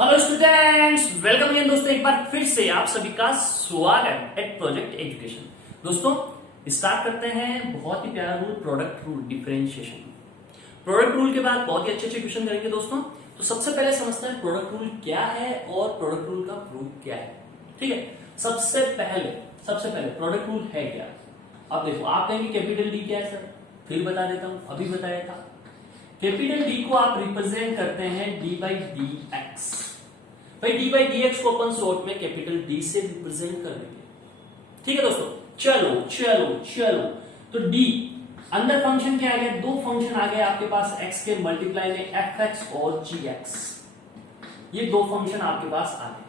Hello students, welcome again दोस्तों। एक बार फिर से आप सभी का स्वागत एट प्रोजेक्ट एजुकेशन। दोस्तों स्टार्ट करते हैं बहुत ही प्यारा rule, product rule differentiation. Product rule के बाद बहुत ही अच्छे अच्छे क्वेश्चन करेंगे दोस्तों। तो सबसे पहले समझते हैं प्रोडक्ट रूल क्या है और प्रोडक्ट रूल का प्रूफ क्या है। ठीक है, सबसे पहले प्रोडक्ट रूल है क्या। अब देखो, आप कहेंगे कैपिटल डी क्या है सर, फिर बता देता हूं, अभी बताया था। कैपिटल डी को आप रिप्रेजेंट करते हैं डी बाई डी एक्स। भाई डी बाई डी एक्स को अपन शॉर्ट में कैपिटल डी से रिप्रेजेंट कर देंगे। ठीक है दोस्तों, चलो तो डी अंदर फंक्शन क्या आ गया, दो फंक्शन आ गए आपके पास एक्स के मल्टीप्लाई में, एफ एक्स और जी एक्स। ये दो फंक्शन आपके पास आ गए,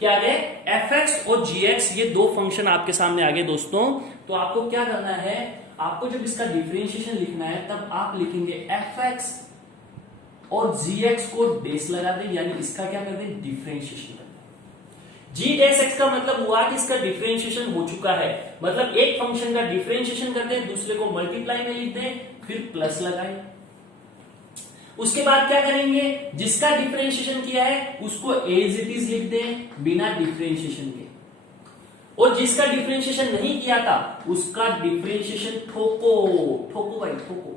क्या आ गए, एफ एक्स और जी एक्स। ये दो फंक्शन आपके सामने आ गए दोस्तों। तो आपको क्या करना है, आपको जब इसका डिफरेंशिएशन लिखना है तब आप लिखेंगे एफ एक्स और जी एक्स को डेस लगा दें, यानी इसका क्या कर दें, डिफरेंशिएशन कर दें। जी डेस एक्स का मतलब हुआ कि इसका डिफरेंशिएशन हो चुका है, मतलब एक फंक्शन का डिफरेंशिएशन कर दें, दूसरे को मल्टीप्लाई में लिख दें, फिर प्लस लगाएं। उसके बाद क्या करेंगे, जिसका डिफरेंशिएशन किया है उसको एज इट इज लिख दें बिना डिफरेंशिएशन के, और जिसका डिफरेंशिएशन नहीं किया था उसका डिफरेंशिएशन ठोको भाई ठोको।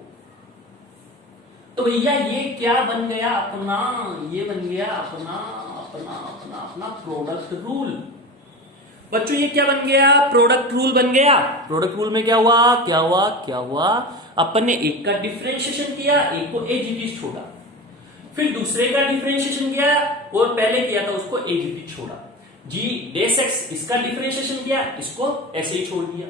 तो भैया ये क्या बन गया अपना, ये बन गया अपना अपना अपना अपना प्रोडक्ट रूल। बच्चों ये क्या बन गया, प्रोडक्ट रूल बन गया। प्रोडक्ट रूल में क्या हुआ, अपन ने एक का डिफरेंशिएशन किया, एक को एज इट इज छोड़ा, फिर दूसरे का डिफरेंशिएशन किया और पहले किया था उसको एज इट इज छोड़ा। जी डेस एक्स इसका डिफरेंशिएशन किया, इसको ऐसे ही छोड़ दिया।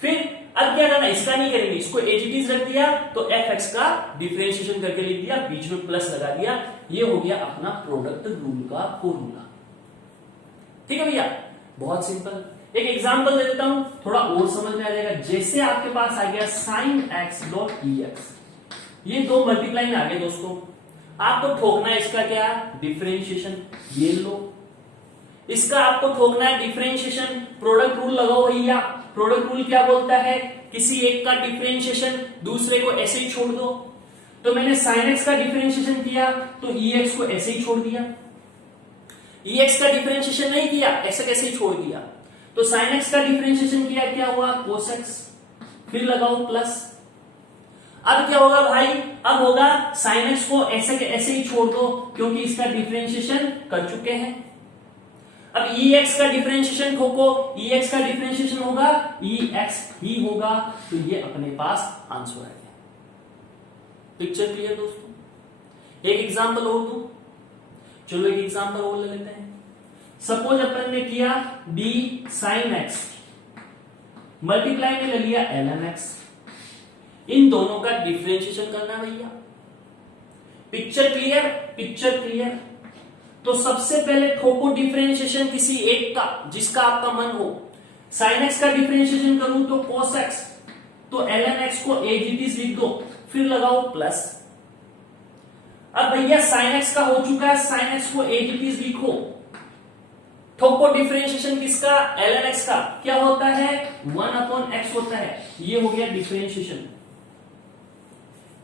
फिर अब क्या करना, इसका नहीं करेंगे, इसको एज इट इज रख दिया, तो एफ एक्स का डिफरेंशिएशन करके लिख दिया, बीच में प्लस लगा दिया। ये हो गया अपना प्रोडक्ट रूल का फॉर्मूला। ठीक है भैया, बहुत सिंपल। एक एग्जांपल दे देता हूं, थोड़ा और समझ में आ जाएगा। जैसे आपके पास आ गया sine x dot E x, ये दो मल्टीप्लाई में आ गए दोस्तों। आपको ठोकना है इसका क्या, डिफरेंशिएशन, ये लो। इसका आपको ठोकना है डिफरेंशिएशन, प्रोडक्ट रूल लगाओ भैया। प्रोडक्ट रूल क्या बोलता है, किसी एक का डिफरेंशिएशन दूसरे को ऐसे ही छोड़ दो। तो मैंने साइन एक्स का डिफरेंशिएशन किया तो ई एक्स को ऐसे ही छोड़ दिया। ई एक्स का डिफरेंशिएशन नहीं किया, ऐसे कैसे ही छोड़ दिया। तो साइन एक्स का डिफरेंशिएशन किया, क्या हुआ, कोस एक्स, फिर लगाओ प्लस। अब क्या होगा भाई, अब होगा साइन एक्स को ऐसे के ऐसे ही छोड़ दो, क्योंकि इसका डिफरेंशिएशन कर चुके हैं। अब ई एक्स का डिफरेंशिएशन ठोको, ई एक्स का डिफरेंशिएशन होगा ई एक्स ही होगा, तो ये अपने पास आंसर आ गया। पिक्चर क्लियर दोस्तों। एक एग्जांपल और दूं, चलो एक एग्जांपल और ले लेते हैं। सपोज अपन ने किया डी साइन एक्स मल्टीप्लाई में ले लिया एल एन एक्स, इन दोनों का डिफरेंशिएशन करना भैया। Picture clear. तो सबसे पहले ठोको डिफरेंशिएशन किसी एक का जिसका आपका मन हो। साइन एक्स का डिफरेंशिएशन करूं तो कोस एक्स, तो एल एन एक्स को एज इट इज लिख दो, फिर लगाओ प्लस। अब भैया साइन एक्स का हो चुका है, साइन एक्स को एज इट इज लिखो। ठोको डिफरेंशिएशन किसका, एल एन एक्स का, क्या होता है, 1/x होता है। ये हो गया डिफरेंशिएशन।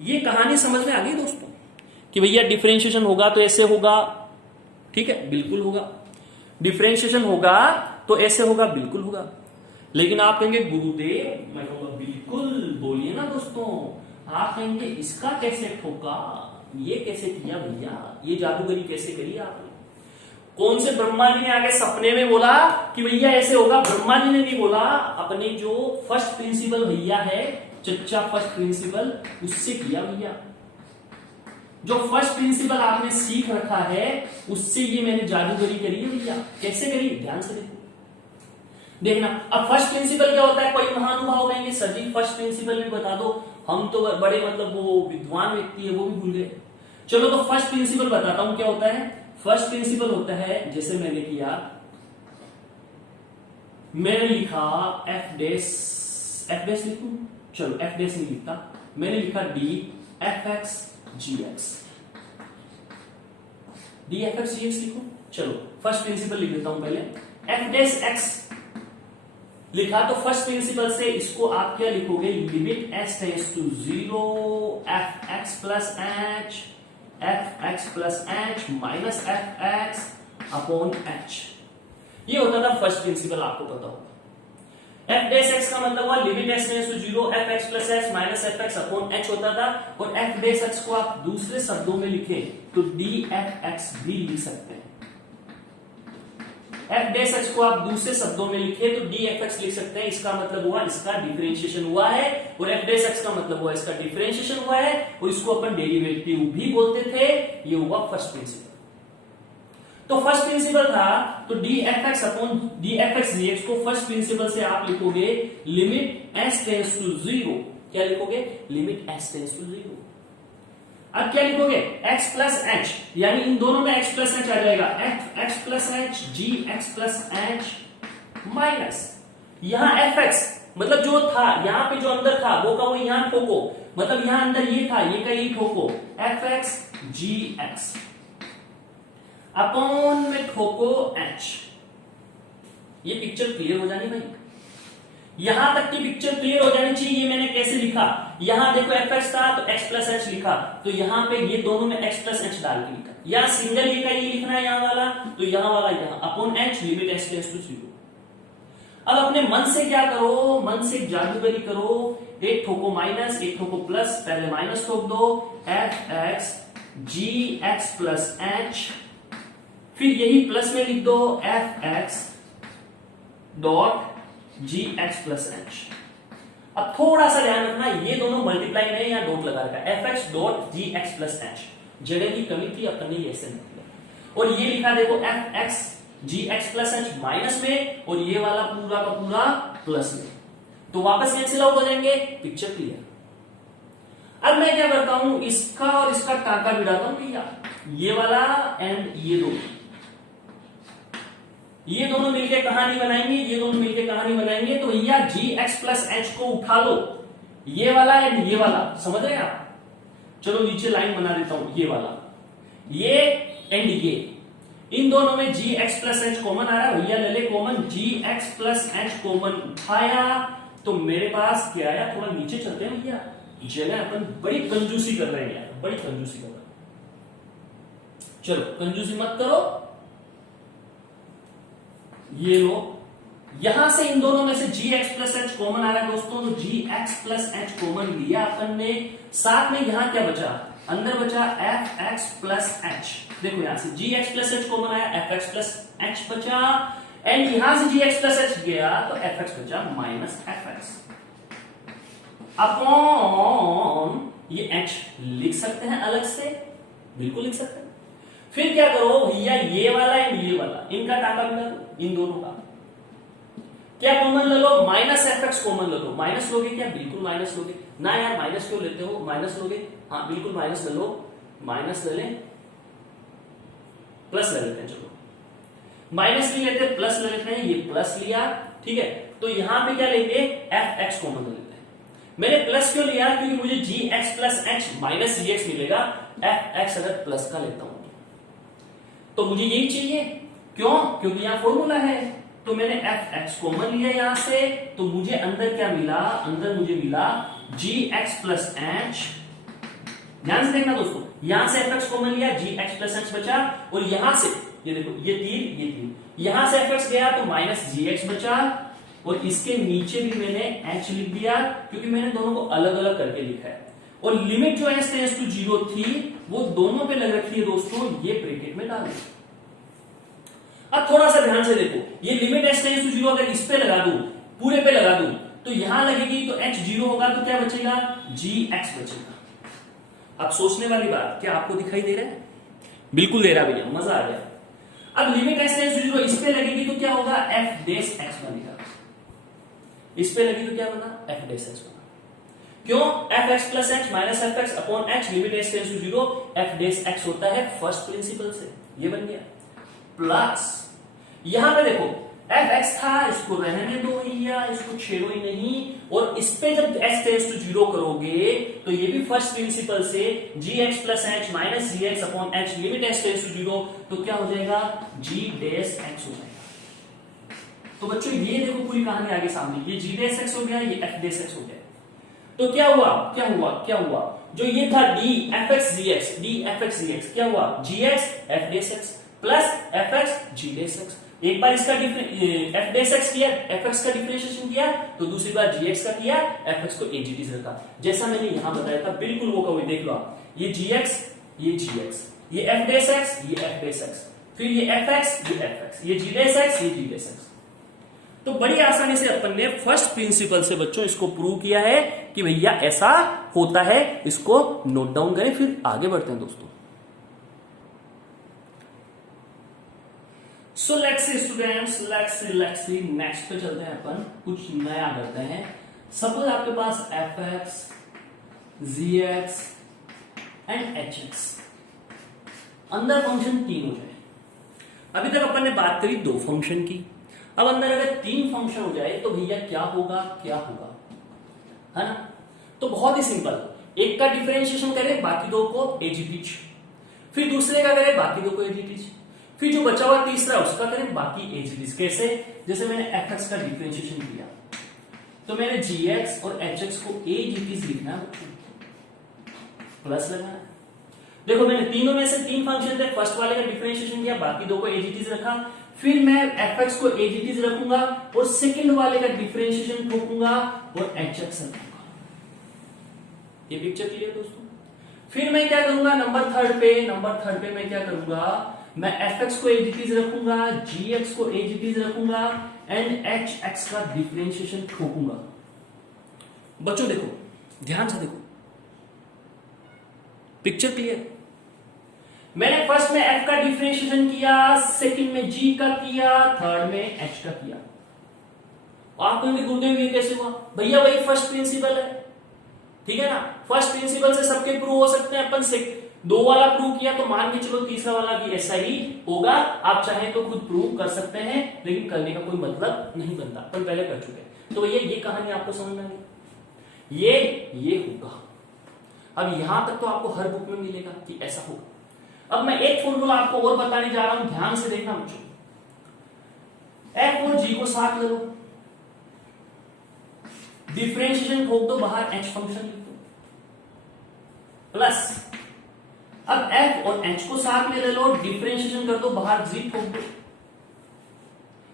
ये कहानी समझ में आ गई दोस्तों कि भैया डिफरेंशिएशन होगा तो ऐसे होगा, ठीक है, बिल्कुल होगा। डिफरेंशिएशन होगा तो ऐसे होगा, बिल्कुल होगा। लेकिन आप कहेंगे गुरुदेव, मैं कहूंगा बिल्कुल बोलिए ना दोस्तों। आप कहेंगे इसका कैसे ठोका, ये कैसे किया भैया, ये जादूगरी कैसे करी आपने। कौन से ब्रह्मा जी ने आगे सपने में बोला कि भैया ऐसे होगा, ब्रह्मा जी ने नहीं बोला, अपने जो फर्स्ट प्रिंसिपल भैया है, चच्चा फर्स्ट प्रिंसिपल, उससे किया भैया। जो फर्स्ट प्रिंसिपल आपने सीख रखा है उससे ये मैंने जादूगरी करी है भैया। कैसे करी, ध्यान से देखना। अब फर्स्ट प्रिंसिपल क्या होता है, कोई महानुभाव कहेंगे सर जी फर्स्ट प्रिंसिपल भी बता दो, हम तो बड़े मतलब वो विद्वान व्यक्ति है, वो भी भूल गए। चलो तो फर्स्ट प्रिंसिपल बताता हूं क्या होता है। फर्स्ट प्रिंसिपल होता है, जैसे मैंने किया, मैंने लिखा एफ डैश लिखूं, चलो एफ डैश नहीं लिखता, मैंने लिखा D F x g x, D F x g x लिखो। चलो फर्स्ट प्रिंसिपल लिख देता हूं पहले। एफ डैश एक्स लिखा तो फर्स्ट प्रिंसिपल से इसको आप क्या लिखोगे, limit s tends to 0 f x plus h f x plus h minus f x upon h. ये होता था फर्स्ट प्रिंसिपल, आपको पता होगा। एफ डैश एक्स का मतलब हुआ limit x tends to 0 f x plus x minus f x upon h होता था। और एफ डैश एक्स को आप दूसरे शब्दों में लिखें तो डी एफ एक्स भी लिख सकते हैं। एफ डैश एक्स को आप दूसरे शब्दों में लिखे तो डी एफ एक्स लिख सकते हैं। इसका मतलब हुआ इसका डिफरेंशिएशन हुआ है, और एफ डैश एक्स का मतलब हुआ इसका डिफरेंशिएशन हुआ है, और इसको अपन डेरिवेटिव भी बोलते थे। ये हुआ फर्स्ट प्रिंसिपल। तो फर्स्ट प्रिंसिपल था तो D F x upon D F x D x को फर्स्ट प्रिंसिपल से आप लिखोगे लिमिट एस टेंड्स टू 0। क्या लिखोगे? Limit s tends to 0। अब क्या लिखोगे? x प्लस एच, यानी इन दोनों में x प्लस एच आ जाएगा। F x plus H G x plus h minus यहां एफ एक्स मतलब जो था यहां पे जो अंदर था वो का वो यहां ठोको, मतलब यहां अंदर ये था ये का ये ठोको F x g x upon में ठोको एच। ये पिक्चर क्लियर हो जानी भाई, यहां तक की पिक्चर क्लियर हो जानी चाहिए। ये मैंने कैसे लिखा, यहां देखो एफ एक्स था तो एक्स प्लस एच लिखा, तो यहां पे ये दोनों में एक्स प्लस एच डाल के लिखा। या सिंगल ये का ये लिखना है यहां वाला, तो यहां वाला यहां upon h limit h tends to 0। अब अपने मन से क्या करो, मन से जादूगरी करो, एक ठोको माइनस एक ठोको प्लस, पहले माइनस ठोक दो F x g x plus H, फिर यही प्लस में लिख दो F x dot G x plus H. अब थोड़ा सा ध्यान रखना, ये दोनों मल्टीप्लाई में या डॉट लगा रखा F x dot G x plus H, जगह की कमी थी अपन ने ऐसे नहीं किया। और ये लिखा देखो F x g x plus h minus में, और ये वाला पूरा का पूरा प्लस में, तो वापस कैंसिल आउट हो जाएंगे, पिक्चर क्लियर। अब मैं क्या करता हूं, इसका और इसका टाका भिड़ाता हूं भैया, ये वाला एंड ये दोनों मिलके कहानी बनाएंगे, ये दोनों मिलके कहानी बनाएंगे। तो भैया जी एक्स प्लस एच को उठा लो, ये वाला एंड ये वाला, समझ रहे हैं आप? चलो नीचे लाइन बना देता हूं, ये वाला ये एंड ये, इन दोनों में जी एक्स प्लस एच कॉमन आ रहा है, भैया ले ले कॉमन, जी एक्स प्लस एच कॉमन उठाया तो मेरे पास क्या आया, थोड़ा नीचे चलते हैं भैया, जगह अपन बड़ी कंजूसी कर रहे हैं यार, बड़ी कंजूसी कर रहे हैं। चलो कंजूसी मत करो, ये लो, यहां से इन दोनों में से g x plus H common आ रहा है दोस्तों, तो जी एक्स प्लस एच कॉमन लिया अपन ने। साथ में यहां क्या बचा, अंदर बचा एफ एक्स प्लस एच। देखो यहां से g x plus H common आया, एफ एक्स प्लस एच बचा, एंड यहां से जी एक्स प्लस एच गया तो एफ एक्स बचा माइनस एफ एक्स अपॉन ये एच लिख सकते हैं अलग से, बिल्कुल लिख सकते हैं। फिर क्या करो भैया, ये वाला एंड ये वाला, इनका टाका मिला दो, इन दोनों का क्या कॉमन ले लो, माइनस एफ एक्स कॉमन ले लो। माइनस लोगे क्या, बिल्कुल माइनस लोगे ना यार, माइनस क्यों लेते हो, माइनस लोगे, हाँ बिल्कुल माइनस ले लो, माइनस ले लें, प्लस ले लेते हैं, चलो माइनस नहीं लेते प्लस ले लेते हैं, ये प्लस लिया, ठीक है। तो यहां पे क्या लेंगे, एफ एक्स कॉमन ले लेते हैं। मैंने प्लस क्यों लिया, क्योंकि मुझे जी x plus h minus g x मिलेगा, एफ एक्स अगर प्लस का लेता हूं तो मुझे यही चाहिए, क्यों, क्योंकि यहां फॉर्मूला है। तो मैंने एफ एक्स कॉमन लिया यहां से, तो मुझे अंदर क्या मिला, अंदर मुझे मिला जी एक्स प्लस एच। ध्यान से देखना दोस्तों, यहां से एफ एक्स कॉमन लिया, जी एक्स प्लस एच बचा, और यहां से ये देखो ये तीन, यहां से एफ एक्स गया तो माइनस जी एक्स बचा, और इसके नीचे भी मैंने एच लिख दिया क्योंकि मैंने दोनों को अलग अलग करके लिखा है। और लिमिट जो एस टेंड्स टू 0 थी वो दोनों पे लग रखी है दोस्तों, ये ब्रैकेट में डाल दो। अब थोड़ा सा ध्यान से देखो, ये लिमिट एस टेंड्स टू 0 अगर इस पे लगा दूं, पूरे पे लगा दूं, तो यहां लगेगी तो एच 0 होगा, तो क्या बचेगा, जी एक्स बचेगा। अब सोचने वाली बात, क्या आपको दिखाई दे रहा है, बिल्कुल दे रहा भैया, मजा आ गया। अब लिमिट एस टेंड्स टू 0 इस पे लगेगी तो क्या होगा, एफ डैश एक्स बनेगा, इस पे लगी तो क्या बना, एफ डैश एक्स बना। क्यों, f x plus h minus f x upon h limit s tends to 0, f dash x होता है फर्स्ट प्रिंसिपल से, ये बन गया। प्लस यहां पे देखो एफ एक्स था, इसको रहने दो भैया, इसको छेड़ो ही नहीं, और इस पे जब एक्स टेंड्स टू 0 करोगे तो ये भी फर्स्ट प्रिंसिपल से g x plus h minus g x upon h limit x tends to 0, तो क्या हो जाएगा, जी डैश एक्स हो जाएगा। तो बच्चों ये देखो पूरी कहानी आगे सामने, ये जी डैश एक्स हो गया, ये एफ डैश एक्स हो गया। तो क्या हुआ, क्या हुआ, क्या हुआ, जो ये था D F x g x, D F x g x क्या हुआ, जी एक्स एफ डेस एक्स प्लस एफ एक्स जी डेस एक्स। एक बार इसका एफ डेस एक्स किया, एफ एक्स का डिफरेंशिएशन किया, तो दूसरी बार जी एक्स का किया, एफ एक्स को एजीटीज रखा, जैसा मैंने यहां बताया था बिल्कुल वो कभी देख लो आप, ये जी एक्स, ये जी एक्स, ये एफ डेस एक्स, ये एफ डेस एक्स, फिर ये एफ एक्स, ये एफ एक्स, ये जी डेस एक्स, ये जी डेस एक्स। तो बड़ी आसानी से अपन ने फर्स्ट प्रिंसिपल से बच्चों इसको प्रूव किया है कि भैया ऐसा होता है, इसको नोट डाउन करें, फिर आगे बढ़ते हैं दोस्तों। So let's see students, let's see next पे चलते हैं, अपन कुछ नया करते हैं। सपोज आपके पास f x, g x and h x, अंदर फंक्शन 3 हो जाए। अभी तक अपन ने बात करी 2 फंक्शन की, अब अंदर अगर 3 फंक्शन हो जाए तो भैया क्या होगा, क्या होगा, है ना। तो बहुत ही सिंपल, एक का डिफरेंशिएशन करें, बाकी 2 को एजीटीज, फिर दूसरे का करें, बाकी 2 को एजीटीज, फिर जो बचा हुआ तीसरा उसका करें, बाकी एजीटीज। कैसे, जैसे मैंने एफ एक्स का डिफरेंशिएशन किया तो मैंने जी एक्स और एच एक्स को एजीटीज लिखना है, प्लस लगाना है। देखो मैंने तीनों में से 3 फंक्शन थे, फर्स्ट वाले का डिफरेंशिएशन किया, बाकी 2 को एजीटीज रखा, फिर मैं एफ एक्स को एजीटीज रखूंगा और सेकंड वाले का डिफरेंशिएशन ठोकूंगा और एच एक्स रखूंगा। ये पिक्चर क्लियर दोस्तों। फिर मैं क्या करूंगा, नंबर थर्ड पे मैं क्या करूंगा, मैं एफ एक्स को एजीटीज रखूंगा, जी एक्स को एजीटीज रखूंगा एंड एच एक्स का डिफरेंशिएशन ठोकूंगा। बच्चों देखो, ध्यान से देखो, पिक्चर क्लियर। मैंने फर्स्ट में एफ का डिफरेंशिएशन किया, सेकंड में जी का किया, थर्ड में एच का किया। आप कहेंगे गुरुदेव ये कैसे हुआ, भैया वही फर्स्ट प्रिंसिपल है, ठीक है ना। फर्स्ट प्रिंसिपल से सबके प्रूव हो सकते हैं, अपन से 2 वाला प्रूव किया तो मान के चलो तीसरा वाला भी ऐसा ही होगा। आप चाहें तो खुद प्रूव कर सकते हैं, लेकिन करने का कोई मतलब नहीं बनता, अपन पहले कर चुके हैं। तो ये कहानी आपको समझ में आई, ये होगा। अब यहां तक तो आपको हर बुक में मिलेगा कि ऐसा होगा। अब मैं एक फॉर्मूला आपको और बताने जा रहा हूं, ध्यान से देखना बच्चों। एफ और जी को साथ ले लो, डिफरेंशिएशन ठोक दो, बाहर एच फंक्शन लिख दो, प्लस अब एफ और एच को साथ में ले लो, डिफरेंशिएशन कर दो, बाहर जी ठोक दो।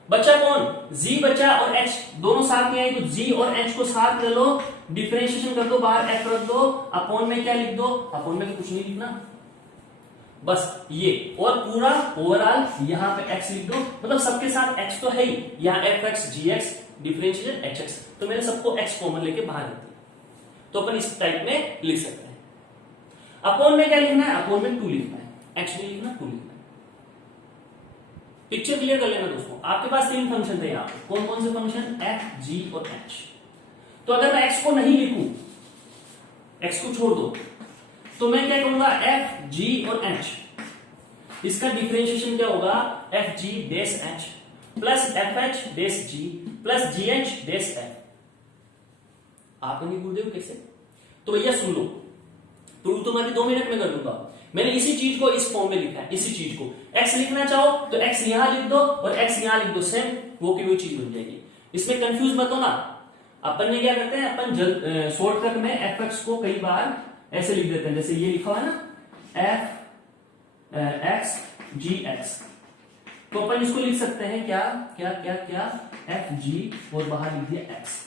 बचा कौन, जी बचा और एच, दोनों साथ में आई तो जी और एच को साथ ले लो, डिफरेंशिएशन कर दो, बाहर एफ रख दो, अपॉन में क्या लिख दो, अपॉन में कुछ नहीं लिखना, बस ये, और पूरा ओवरऑल यहां पे एक्स लिख दो, मतलब सबके साथ एक्स तो है ही, यहां F x g x differentiation H x, तो मैंने सबको एक्स कॉमन लेके बाहर रख दिया, तो अपन इस टाइप में लिख सकते हैं। अपॉन में क्या लिखना है, अपॉन में 2 लिखना है, एक्स नहीं लिखना 2 लिखना है। पिक्चर क्लियर कर लेना दोस्तों। आपके पास 3 फंक्शन थे यहां पे, कौन कौन से फंक्शन, एफ जी और एच। तो अगर मैं एक्स को नहीं लिखूं, एक्स को छोड़ दो, तो मैं क्या करूंगा, एफ जी और एच, इसका डिफरेंशिएशन क्या होगा, F g dash h plus F H डेस जी प्लस जी एच डेस एफ। आप कहेंगे गुरुदेव कैसे, तो भैया सुन लो, प्रूव तो मैं भी 2 मिनट में कर दूंगा। मैंने इसी चीज को इस फॉर्म में लिखा है, इसी चीज को x लिखना चाहो तो x यहां लिख दो और x यहां लिख दो, सेम वो की वो चीज बन जाएगी। इसमें कंफ्यूज मत होना। अपन ने क्या करते हैं, अपन शॉर्टकट में fx को कई बार ऐसे लिख देते हैं, जैसे ये लिखा हुआ है ना, f x g x, तो अपन इसको लिख सकते हैं क्या क्या क्या क्या, f g और बाहर लिख दिया x,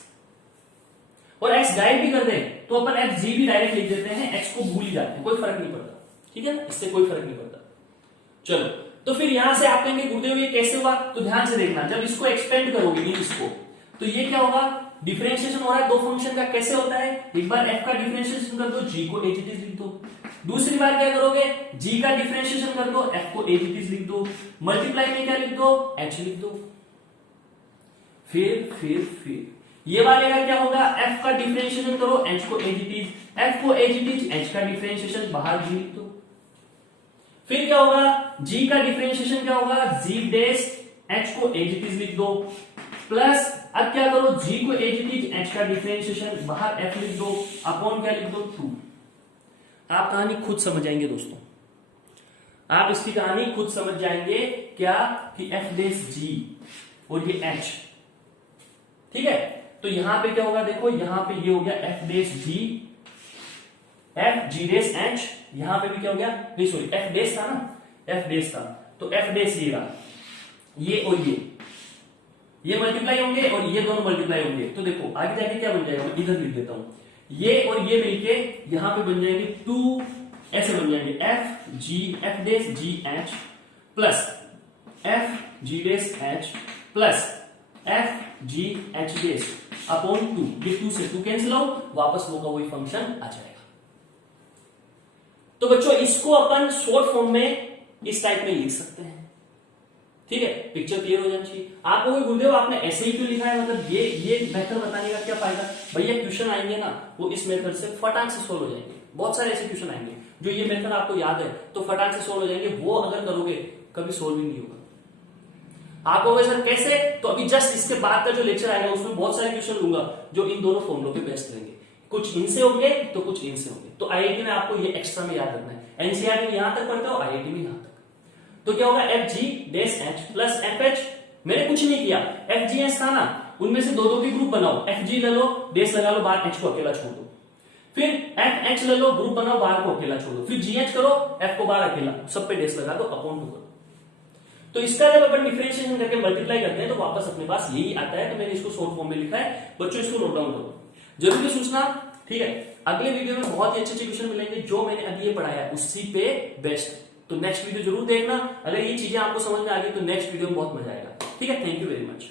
और x गाइड भी कर दे तो अपन f g भी डायरेक्ट लिख देते हैं, x को भूल ही जाते हैं, कोई फर्क नहीं पड़ता, ठीक है ना, इससे कोई फर्क नहीं पड़ता। चलो, तो फिर यहां से आप कहेंगे गुरुदेव ये कैसे हुआ, तो ध्यान से देखना, जब इसको एक्सपेंड करोगे इसको, तो ये क्या होगा, डिफरेंशिएशन हो रहा है 2 फंक्शन का, कैसे होता है, एक बार f का डिफरेंशिएशन कर दो, g को एजीटीज लिख दो, दूसरी बार क्या करोगे, g का डिफरेंशिएशन कर दो, f को एजीटीज लिख दो, मल्टीप्लाई में क्या लिख दो, h लिख दो, फिर ये वाले का क्या होगा, f का डिफरेंशिएशन करो, h को एजीटीज, f को एजीटीज, h का डिफरेंशिएशन बाहर g लिख दो, फिर क्या होगा, g का डिफरेंशिएशन क्या होगा, g डेस, h को एजीटीज लिख दो, प्लस अब क्या करो, g को एजीटीज, h का डिफरेंशिएशन बाहर f लिख दो, अपॉन क्या लिख दो 2। आप कहानी खुद समझ जाएंगे दोस्तों, आप इसकी कहानी खुद समझ जाएंगे, क्या कि f डेस g और ये h, ठीक है। तो यहां पे क्या होगा, देखो यहां पे ये हो गया f डेस g, F g dash H, यहां पे भी क्या हो गया, नहीं सॉरी एफ डेस था ना, एफ डेस था, तो एफ डेस ये रहा, ये और ये मल्टीप्लाई होंगे और ये दोनों मल्टीप्लाई होंगे, तो देखो आगे जाके क्या बन जाएगा, मैं इधर लिख देता हूं, ये और ये मिलके यहां पे बन जाएंगे 2, ऐसे बन जाएंगे f dash g h plus f g dash h plus f g h dash upon 2, ये 2 से 2 कैंसिल आउट, वापस वो का वही फंक्शन आ जाएगा। तो बच्चों इसको अपन शॉर्ट फॉर्म में इस टाइप में लिख सकते हैं, ठीक है, पिक्चर क्लियर हो जानी चाहिए। आप कहोगे गुरुदेव आपने ऐसे ही क्यों लिखा है, मतलब ये मेथड बताने का क्या फायदा, भैया क्वेश्चन आएंगे ना वो इस मेथड से फटाक से सोल्व हो जाएंगे, बहुत सारे ऐसे क्वेश्चन आएंगे जो ये मेथड आपको याद है तो फटाक से सोल्व हो जाएंगे, वो अगर करोगे कभी सोल्व ही नहीं होगा। आप कहोगे सर कैसे, तो अभी जस्ट इसके बाद का जो लेक्चर आएगा उसमें बहुत सारे क्वेश्चन लूंगा जो इन दोनों फॉर्मुलों पे बेस्ट रहेंगे, कुछ इनसे होंगे तो कुछ इनसे होंगे। तो आईआईटी में आपको ये एक्स्ट्रा में याद रखना है, एनसीईआरटी में यहां तक पढ़ते हो, आईआईटी में यहां तक। तो क्या होगा, F g dash h plus F H, मैंने कुछ नहीं किया, एफ जी एच था ना, उनमें से दो के ग्रुप बनाओ, एफ जी ले लो, डेस लगा लो, बाहर एच को अकेला छोड़ दो, फिर एफ एच ले लो, ग्रुप बनाओ, बाहर को अकेला छोड़ दो, फिर जी एच करो, एफ को बाहर अकेला, सब पे डेस लगा दो, अपॉन 2 करो। तो इसका जब अपन डिफरेंशिएशन करके मल्टीप्लाई करते हैं तो वापस अपने पास यही आता है, तो मैंने इसको शॉर्ट फॉर्म में लिखा है, बच्चों इसको नोट डाउन करो, जरूर सोचना, ठीक है। अगले वीडियो में बहुत ही अच्छे क्वेश्चन मिलेंगे, जो मैंने अभी ये पढ़ाया उसी पे बेस्ट, तो नेक्स्ट वीडियो जरूर देखना। अगर ये चीजें आपको समझ में आ गई तो नेक्स्ट वीडियो में बहुत मजा आएगा, ठीक है। Thank you very much.